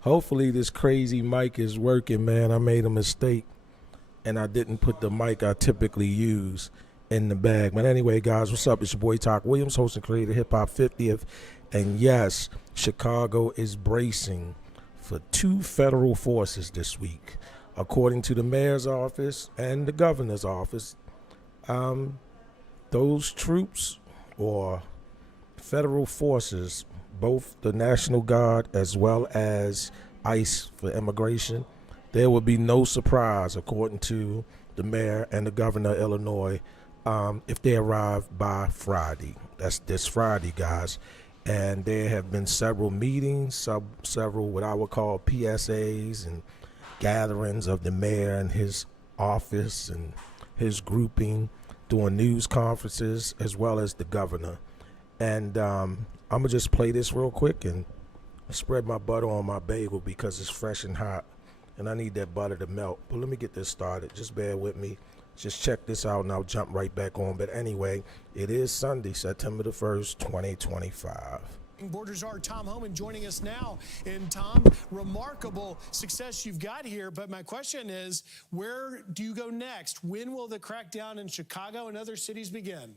Hopefully this crazy mic is working, man. I made a mistake and I didn't put the mic I typically use in the bag. But anyway, guys, what's up? It's your boy Talk Williams, host and creator of Hip Hop 50th. And yes, Chicago is bracing for 2 federal forces this week. According to the mayor's office and the governor's office, those troops or federal forces, both the National Guard as well as ICE for immigration, there will be no surprise, according to the mayor and the governor of Illinois, if they arrive by Friday. That's this Friday, guys. And there have been several meetings, several what I would call PSAs and gatherings of the mayor and his office and his grouping, doing news conferences, as well as the governor. And I'm going to just play this real quick and spread my butter on my bagel because it's fresh and hot, and I need that butter to melt. But let me get this started. Just bear with me. Just check this out, and I'll jump right back on. But anyway, it is Sunday, September the 1st, 2025. Borders are Tom Homan joining us now. And Tom, remarkable success you've got here. But my question is, where do you go next? When will the crackdown in Chicago and other cities begin?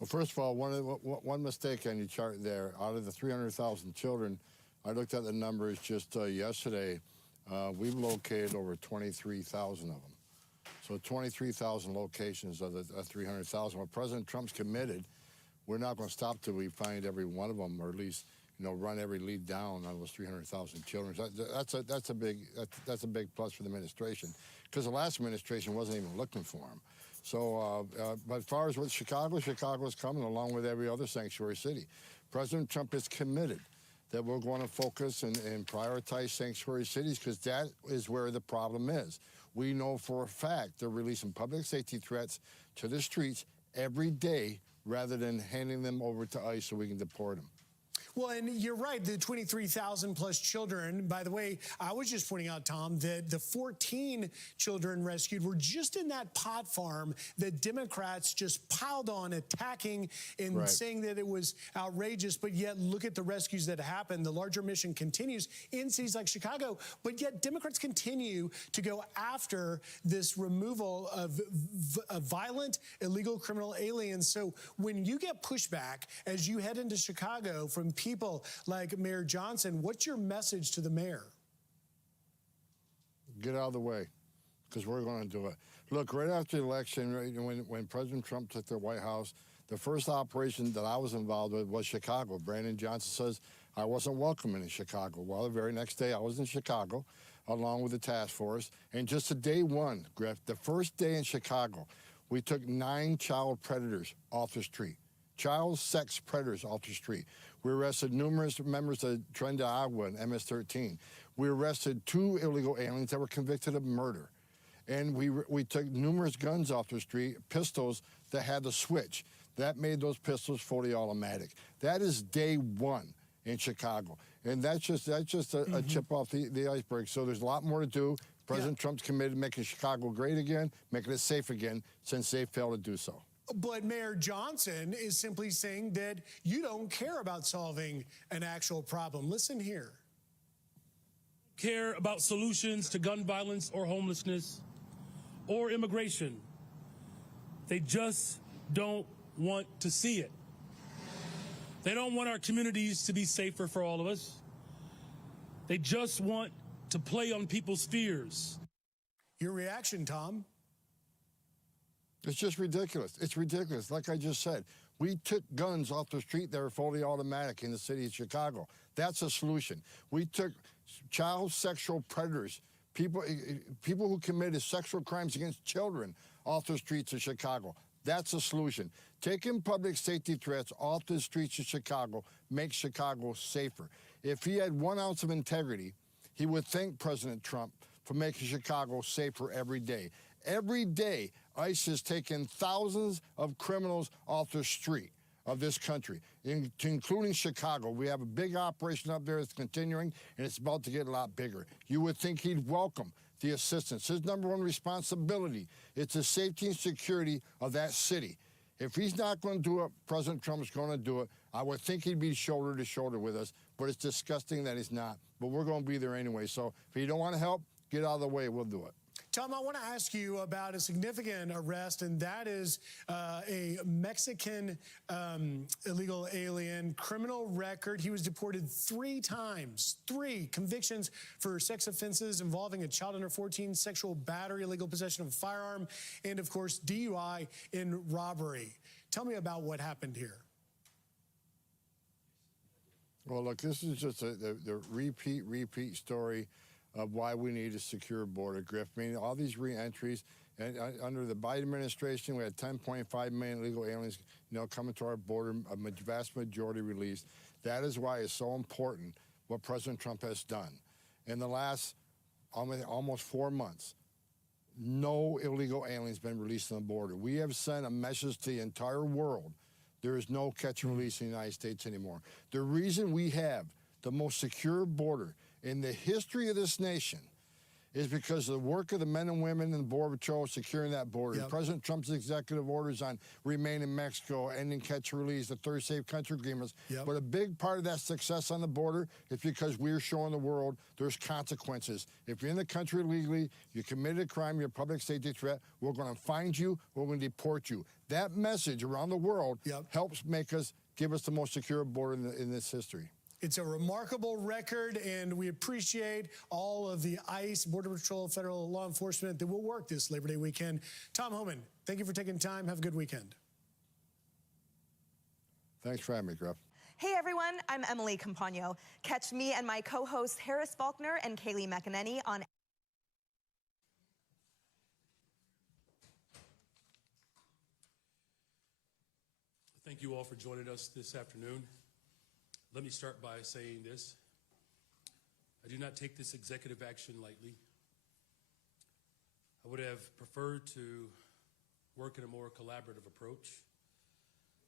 Well, first of all, one mistake on your chart there. Out of the 300,000 children, I looked at the numbers just yesterday. We've located over 23,000 of them. So 23,000 locations of the 300,000. What President Trump's committed, we're not going to stop till we find every one of them, or at least, you know, run every lead down on those 300,000 children. That's a big plus for the administration, because the last administration wasn't even looking for them. So, but as far as with Chicago, Chicago's coming along with every other sanctuary city. President Trump is committed that we're going to focus and prioritize sanctuary cities, because that is where the problem is. We know for a fact they're releasing public safety threats to the streets every day rather than handing them over to ICE so we can deport them. Well, and you're right, the 23,000 plus children. By the way, I was just pointing out, Tom, that the 14 children rescued were just in that pot farm that Democrats just piled on, attacking and saying that it was outrageous. But yet, look at the rescues that happened. The larger mission continues in cities like Chicago. But yet, Democrats continue to go after this removal of violent, illegal criminal aliens. So when you get pushback as you head into Chicago from people like Mayor Johnson, what's your message to the mayor? Get out of the way, because we're going to do it. Look, right after the election, when President Trump took the White House, the first operation that I was involved with was Chicago. Brandon Johnson says I wasn't welcome in Chicago. Well, the very next day I was in Chicago along with the task force. And just the day one, Griff, the first day in Chicago, we took 9 child predators off the street. Child sex predators off the street. We arrested numerous members of Tren de Agua and MS-13. We arrested 2 illegal aliens that were convicted of murder. And we took numerous guns off the street, pistols that had the switch. That made those pistols fully automatic. That is day one in Chicago. And that's just a chip off the iceberg. So there's a lot more to do. President Trump's committed to making Chicago great again, making it safe again, since they failed to do so. But Mayor Johnson is simply saying that you don't care about solving an actual problem. Listen here. Care about solutions to gun violence or homelessness or immigration. They just don't want to see it. They don't want our communities to be safer for all of us. They just want to play on people's fears. Your reaction, Tom? It's just ridiculous. It's ridiculous. Like I just said, we took guns off the street that were fully automatic in the city of Chicago. That's a solution. We took child sexual predators, people who committed sexual crimes against children, off the streets of Chicago. That's a solution. Taking public safety threats off the streets of Chicago makes Chicago safer. If he had 1 ounce of integrity, he would thank President Trump for making Chicago safer every day. Every day, ICE has taken thousands of criminals off the street of this country, including Chicago. We have a big operation up there that's continuing, and it's about to get a lot bigger. You would think he'd welcome the assistance. His #1 responsibility is the safety and security of that city. If he's not going to do it, President Trump's going to do it. I would think he'd be shoulder to shoulder with us, but it's disgusting that he's not. But we're going to be there anyway. So if you don't want to help, get out of the way. We'll do it. Tom, I want to ask you about a significant arrest, and that is a Mexican illegal alien, criminal record. He was deported 3 times, 3 convictions for sex offenses involving a child under 14, sexual battery, illegal possession of a firearm, and, of course, DUI in robbery. Tell me about what happened here. Well, look, this is just the repeat story of why we need a secure border, Griff. I mean, all these re-entries, and under the Biden administration, we had 10.5 million illegal aliens, coming to our border, a vast majority released. That is why it's so important what President Trump has done. In the last almost 4 months, no illegal aliens been released on the border. We have sent a message to the entire world. There is no catch and release in the United States anymore. The reason we have the most secure border in the history of this nation is because of the work of the men and women in the Border Patrol securing that border. Yep. President Trump's executive orders on remain in Mexico, ending catch and release, the third safe country agreements. Yep. But a big part of that success on the border is because we're showing the world there's consequences. If you're in the country illegally, you committed a crime, you're a public safety threat, we're going to find you, we're going to deport you. That message around the world helps give us the most secure border in this history. It's a remarkable record, and we appreciate all of the ICE, Border Patrol, federal law enforcement that will work this Labor Day weekend. Tom Homan, thank you for taking time. Have a good weekend. Thanks for having me, Griff. Hey everyone, I'm Emily Campagno. Catch me and my co-hosts Harris Faulkner and Kaylee McEnany on Thank you all for joining us this afternoon. Let me start by saying this. I do not take this executive action lightly. I would have preferred to work in a more collaborative approach.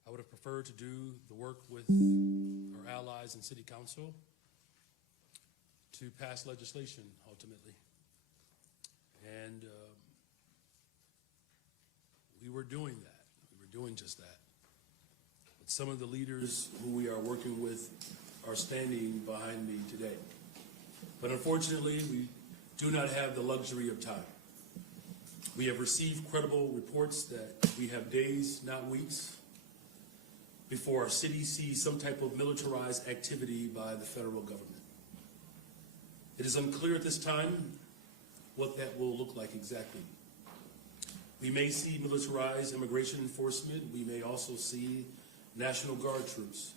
I would have preferred to do the work with our allies in City Council to pass legislation ultimately. And we were doing that. We were doing just that. But some of the leaders who we are working with are standing behind me today. But unfortunately, we do not have the luxury of time. We have received credible reports that we have days, not weeks, before our city sees some type of militarized activity by the federal government. It is unclear at this time what that will look like exactly. We may see militarized immigration enforcement. We may also see National Guard troops.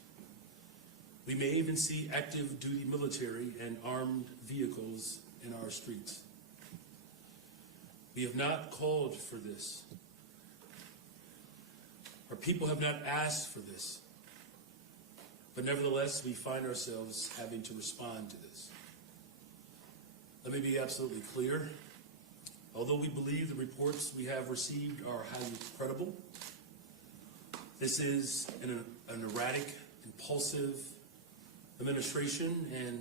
We may even see active duty military and armed vehicles in our streets. We have not called for this. Our people have not asked for this. But nevertheless, we find ourselves having to respond to this. Let me be absolutely clear. Although we believe the reports we have received are highly credible, this is an erratic, impulsive administration, and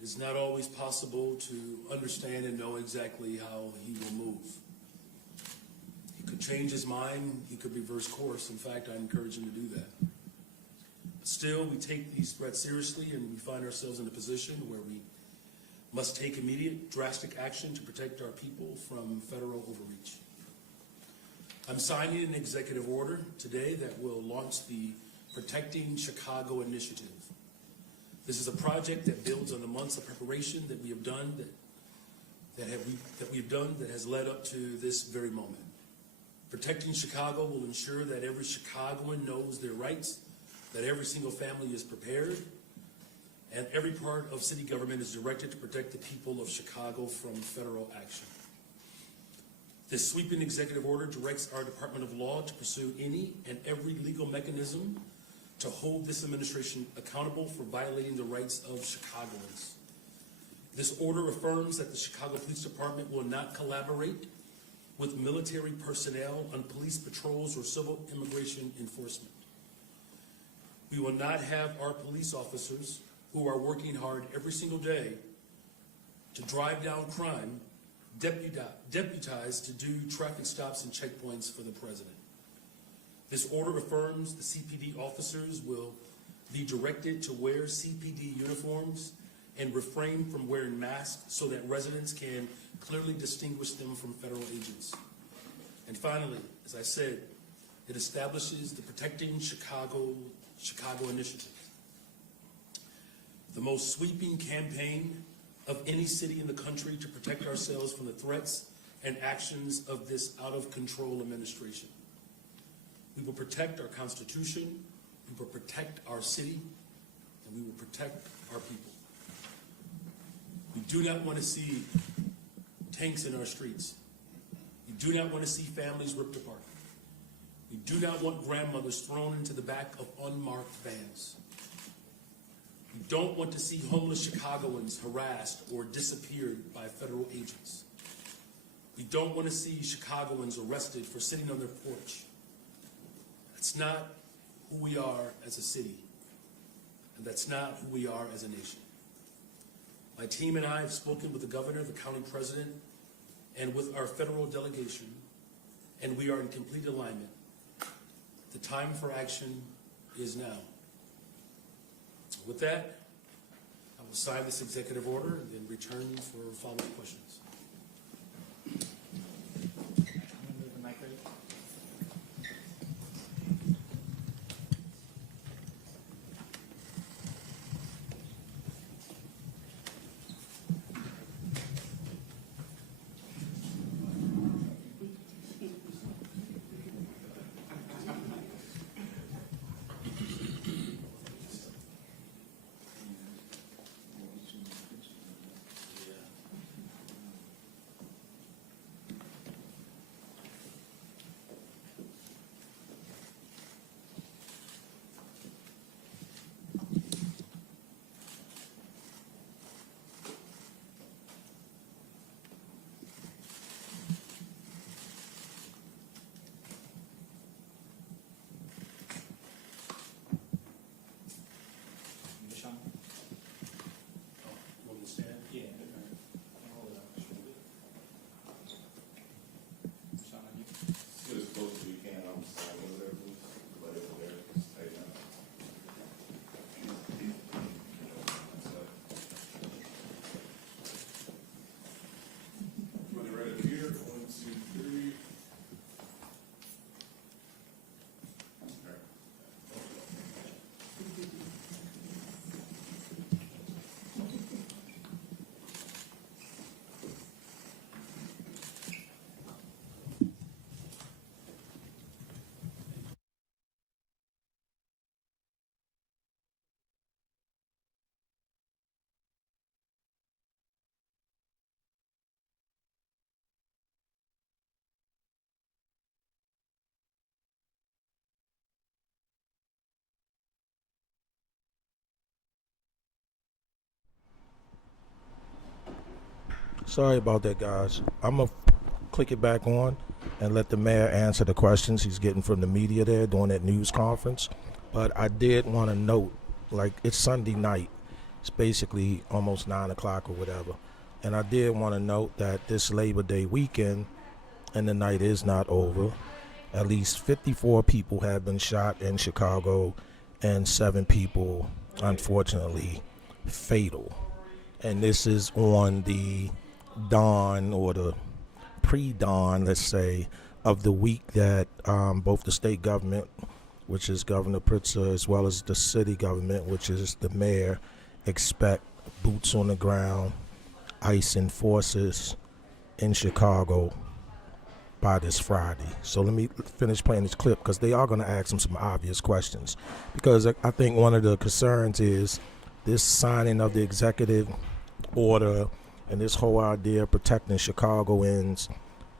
it is not always possible to understand and know exactly how he will move. He could change his mind, he could reverse course. In fact, I encourage him to do that. But still, we take these threats seriously, and we find ourselves in a position where we must take immediate, drastic action to protect our people from federal overreach. I'm signing an executive order today that will launch the Protecting Chicago Initiative. This is a project that builds on the months of preparation that we have done, that has led up to this very moment. Protecting Chicago will ensure that every Chicagoan knows their rights, that every single family is prepared, and every part of city government is directed to protect the people of Chicago from federal action. This sweeping executive order directs our Department of Law to pursue any and every legal mechanism to hold this administration accountable for violating the rights of Chicagoans. This order affirms that the Chicago Police Department will not collaborate with military personnel on police patrols or civil immigration enforcement. We will not have our police officers, who are working hard every single day to drive down crime, deputized to do traffic stops and checkpoints for the president. This order affirms the CPD officers will be directed to wear CPD uniforms and refrain from wearing masks so that residents can clearly distinguish them from federal agents. And finally, as I said, it establishes the Protecting Chicago Initiative, the most sweeping campaign of any city in the country to protect ourselves from the threats and actions of this out-of-control administration. We will protect our Constitution, we will protect our city, and we will protect our people. We do not want to see tanks in our streets. We do not want to see families ripped apart. We do not want grandmothers thrown into the back of unmarked vans. We don't want to see homeless Chicagoans harassed or disappeared by federal agents. We don't want to see Chicagoans arrested for sitting on their porch. That's not who we are as a city, and that's not who we are as a nation. My team and I have spoken with the governor, the county president, and with our federal delegation, and we are in complete alignment. The time for action is now. With that, I will sign this executive order and then return for follow-up questions. Sorry about that, guys. I'm going to click it back on and let the mayor answer the questions he's getting from the media there during that news conference. But I did want to note, like, it's Sunday night. It's basically almost 9 o'clock or whatever. And I did want to note that this Labor Day weekend, and the night is not over, at least 54 people have been shot in Chicago and 7 people, unfortunately, fatal. And this is on the dawn or the pre-dawn, let's say, of the week that both the state government, which is Governor Pritzker, as well as the city government, which is the mayor, expect boots on the ground, ICE enforcers in Chicago by this Friday. So let me finish playing this clip because they are going to ask them some obvious questions. Because I think one of the concerns is this signing of the executive order and this whole idea of protecting Chicagoans.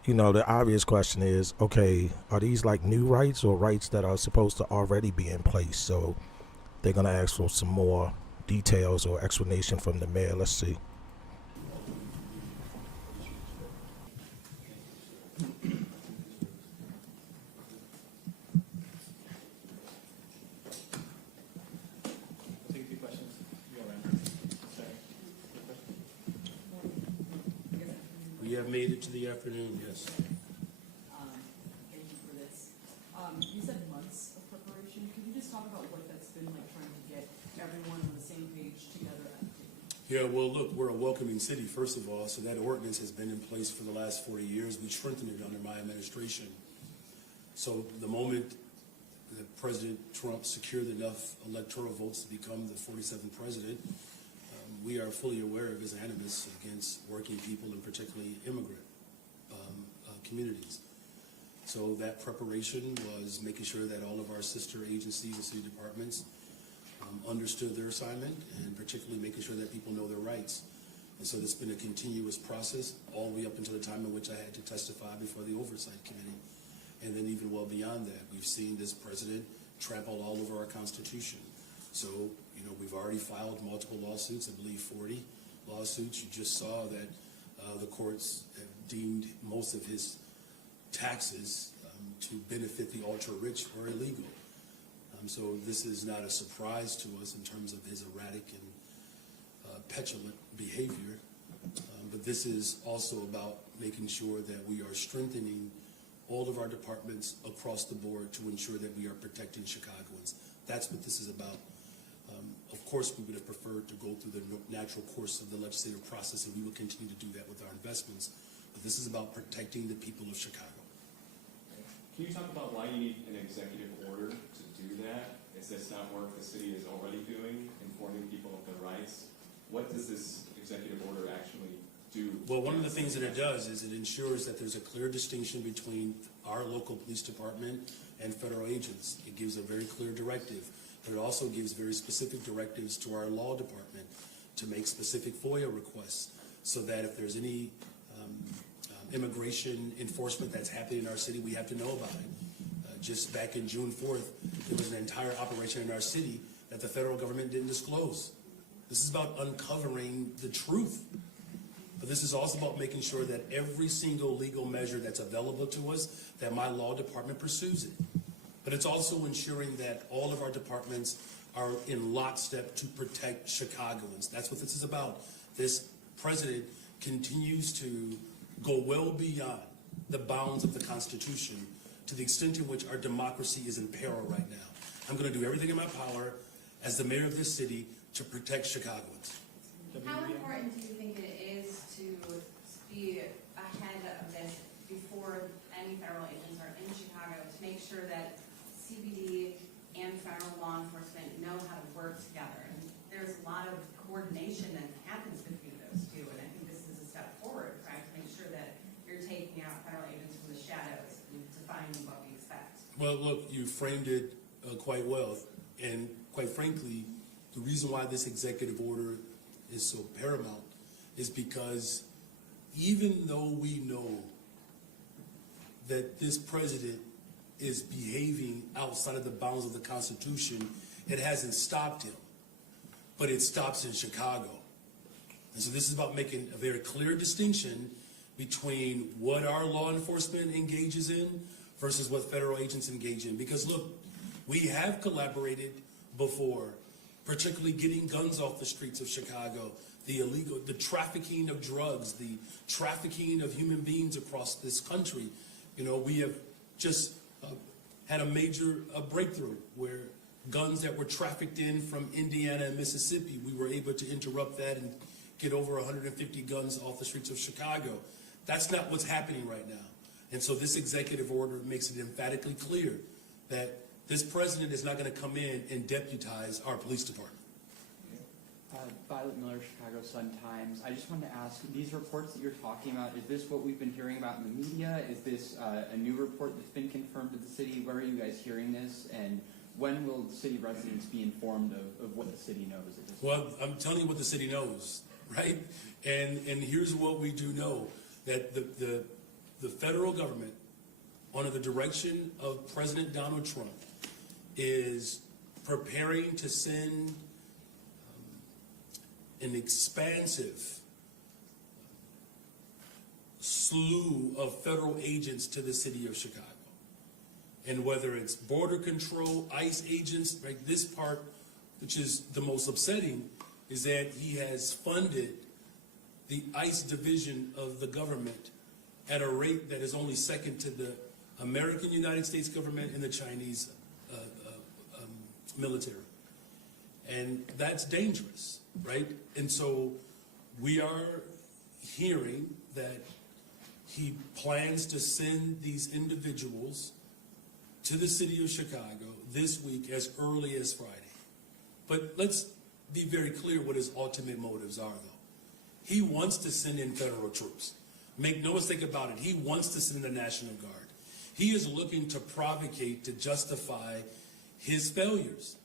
You know, the obvious question is, okay, are these like new rights or rights that are supposed to already be in place? So they're going to ask for some more details or explanation from the mayor. Let's see. We have made it to the afternoon, yes. Thank you for this. You said Monday. Yeah, well, look, we're a welcoming city, first of all, so that ordinance has been in place for the last 40 years. We strengthened it under my administration. So the moment that President Trump secured enough electoral votes to become the 47th president, we are fully aware of his animus against working people and particularly immigrant communities. So that preparation was making sure that all of our sister agencies and city departments understood their assignment, and particularly making sure that people know their rights. And so it's been a continuous process all the way up until the time in which I had to testify before the Oversight Committee. And then even well beyond that, we've seen this president trample all over our Constitution. So, you know, we've already filed multiple lawsuits, I believe 40 lawsuits. You just saw that the courts have deemed most of his taxes to benefit the ultra-rich or illegal. So this is not a surprise to us in terms of his erratic and petulant behavior. But this is also about making sure that we are strengthening all of our departments across the board to ensure that we are protecting Chicagoans. That's what this is about. Of course, we would have preferred to go through the natural course of the legislative process, and we will continue to do that with our investments. But this is about protecting the people of Chicago. Can you talk about why you need an executive order to do that? Is this not work the city is already doing, informing people of their rights? What does this executive order actually do? Well, one of the things that it does is it ensures that there's a clear distinction between our local police department and federal agents. It gives a very clear directive, but it also gives very specific directives to our law department to make specific FOIA requests, so that if there's any immigration enforcement that's happening in our city, we have to know about it. Just back in June 4th, there was an entire operation in our city that the federal government didn't disclose. This is about uncovering the truth. But this is also about making sure that every single legal measure that's available to us, that my law department pursues it. But it's also ensuring that all of our departments are in lockstep to protect Chicagoans. That's what this is about. This president continues to go well beyond the bounds of the Constitution to the extent in which our democracy is in peril right now. I'm going to do everything in my power as the mayor of this city to protect Chicagoans. How important do you think it is to be ahead of this before any federal agents are in Chicago to make sure that CBD and federal law enforcement know how to work together? And there's a lot of coordination that happens between those two, and I think this is a step forward, right, to make sure that you're taking out federal agents from the shadows and defining what we expect. Well, look, you framed it quite well, and quite frankly, the reason why this executive order is so paramount is because even though we know that this president is behaving outside of the bounds of the Constitution, it hasn't stopped him, but it stops in Chicago. And so this is about making a very clear distinction between what our law enforcement engages in versus what federal agents engage in. Because look, we have collaborated before, particularly getting guns off the streets of Chicago, the trafficking of drugs, the trafficking of human beings across this country. You know, we have just had a major breakthrough where guns that were trafficked in from Indiana and Mississippi, we were able to interrupt that and get over 150 guns off the streets of Chicago. That's not what's happening right now. And so this executive order makes it emphatically clear that this president is not going to come in and deputize our police department. Violet Miller, Chicago Sun-Times. I just wanted to ask, these reports that you're talking about, is this what we've been hearing about in the media? Is this a new report that's been confirmed to the city? Where are you guys hearing this? And when will city residents be informed of what the city knows at this point? Well, I'm telling you what the city knows, right? And here's what we do know, that the federal government, under the direction of President Donald Trump, is preparing to send an expansive slew of federal agents to the city of Chicago. And whether it's border control, ICE agents, right, this part, which is the most upsetting, is that he has funded the ICE division of the government at a rate that is only second to the American United States government and the Chinese military. And that's dangerous, right? And so We are hearing that he plans to send these individuals to the city of Chicago this week as early as Friday. But let's be very clear what his ultimate motives are, though. He wants to send in federal troops. Make no mistake about it. He wants to send in the National Guard. He is looking to provocate, to justify his failures.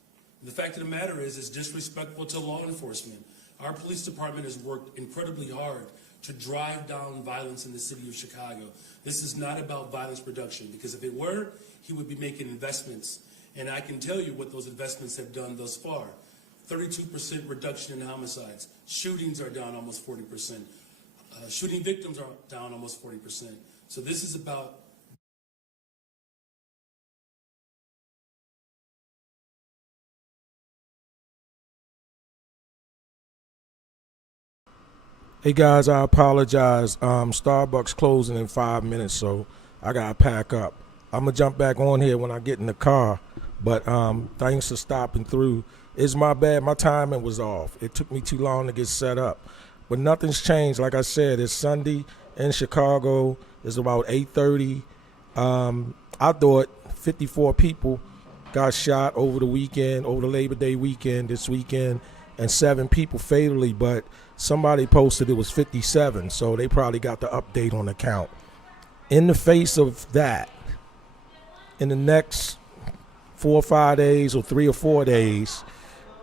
The fact of the matter is, it's disrespectful to law enforcement. Our police department has worked incredibly hard to drive down violence in the city of Chicago. This is not about violence reduction, because if it were, he would be making investments. And I can tell you what those investments have done thus far. 32% reduction in homicides. Shootings are down almost 40%. Shooting victims are down almost 40%. So this is about Hey guys, I apologize. Starbucks closing in 5 minutes, so I gotta pack up. I'm gonna jump back on here when I get in the car, but thanks for stopping through. It's my bad. My timing was off. It took me too long to get set up, but nothing's changed. Like I said, it's Sunday in Chicago. It's about 8:30. I thought 54 people got shot over the weekend, over the Labor Day weekend, this weekend, and 7 people fatally, but somebody posted it was 57, so they probably got the update on the count. In the face of that, in the next 4 or 5 days or 3 or 4 days,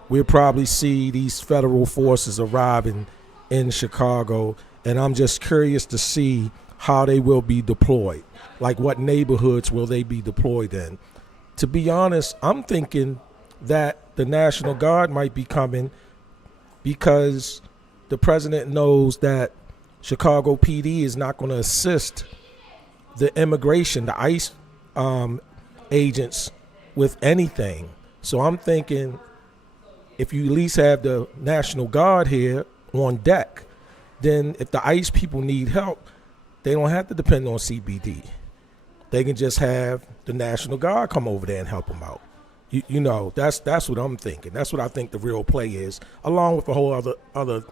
we'll probably see these federal forces arriving in Chicago, and I'm just curious to see how they will be deployed. Like, what neighborhoods will they be deployed in? To be honest, I'm thinking that the National Guard might be coming because the president knows that Chicago PD is not going to assist the immigration, the ICE agents with anything. So I'm thinking if you at least have the National Guard here on deck, then if the ICE people need help, they don't have to depend on CBD. They can just have the National Guard come over there and help them out. You know, that's what I'm thinking. That's what I think the real play is, along with the whole other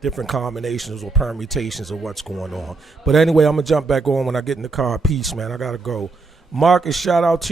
different combinations or permutations of what's going on. But anyway, I'm going to jump back on when I get in the car. Peace, man. I got to go. Marcus, shout out to you.